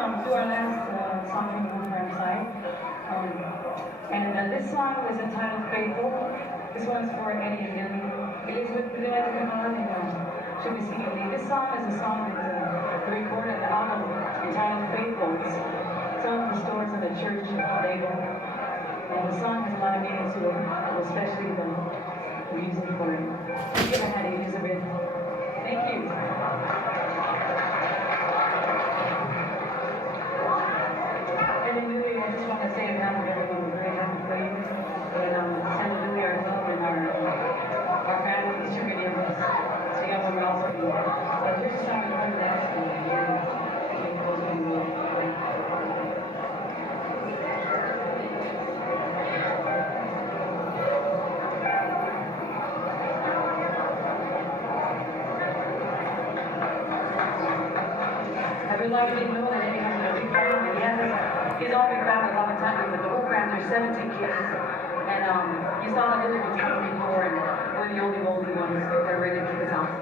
do our last song from the program side. And this song was entitled Faithful. This one's for Eddie and Lily. Elizabeth, would you like to come on and she'll be singing lead. This song is a song that we recorded on the album entitled Faithful. It's on the stores and the church label. And the song has a lot of meaning to it, especially the music for it. Give a hand, Elizabeth. Thank you. And then Louie, I just want to say now that everyone was very happy for you. And send Louie our love and our family is sugar neighbors. So you got one else for you. But here's a song from the last one. Everybody didn't know that Eddie has a big family. His own big family all the time, but the whole family, there's 17 kids. And you saw the movie before, and we're the only ones that are ready to do this house.